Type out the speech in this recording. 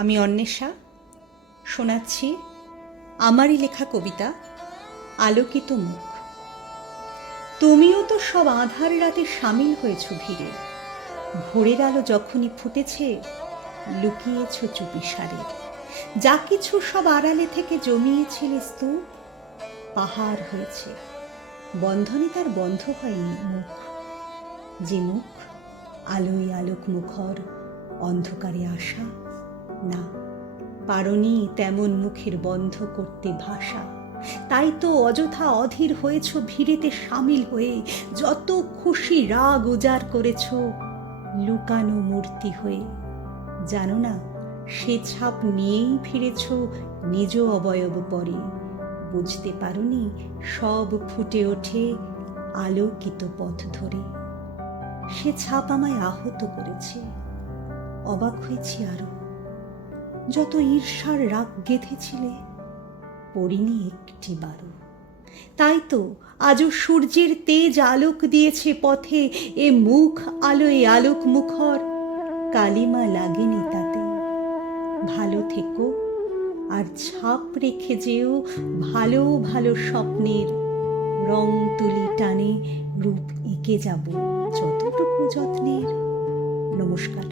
আমি অন্বেষা শোনাচ্ছি আমারই লেখা কবিতা আলোকিত মুখ। তুমিও তো সব আঁধার রাতে সামিল হয়েছ ভিড়ে, ভোরের আলো যখনই ফুটেছে লুকিয়েছ চুপিসারে। যা কিছু সব আড়ালে থেকে জমিয়েছিলে স্তূপ, পাহাড় হয়েছে বন্ধনে তার বন্ধ হয়নি মুখ। যে মুখ আলোয় আলোক মুখর, অন্ধকারে আসা না পারনি তেমন মুখের বন্ধ করতে ভাষা। তাই তো অযথা অধীর হয়েছ ভিড়েতে সামিল হয়ে, যত খুশি রাগ উজাড় করেছ লুকানো মূর্তি হয়ে। জানো না সে ছাপ নিয়েই ফিরেছ নিজ অবয়ব পরে, বুঝতে পারোনি সব ফুটে ওঠে আলোকিত পথ ধরে। সে ছাপ আমায় আহত করেছে, অবাক হয়েছি আরো। যত ঈর্ষার রাগ গেঁথেছিলে পড়িনি একটি বারো। তাই তো আজও সূর্যের তেজ আলোক দিয়েছে পথে, এ মুখ আলোয় আলোক মুখর, কালিমা লাগেনি তাতে। ভালো থেকো আর ছাপ রেখে যেও ভালো ভালো স্বপ্নের, রং তুলি টানে রূপ এঁকে যাব যতটুকু যত্নের। নমস্কার।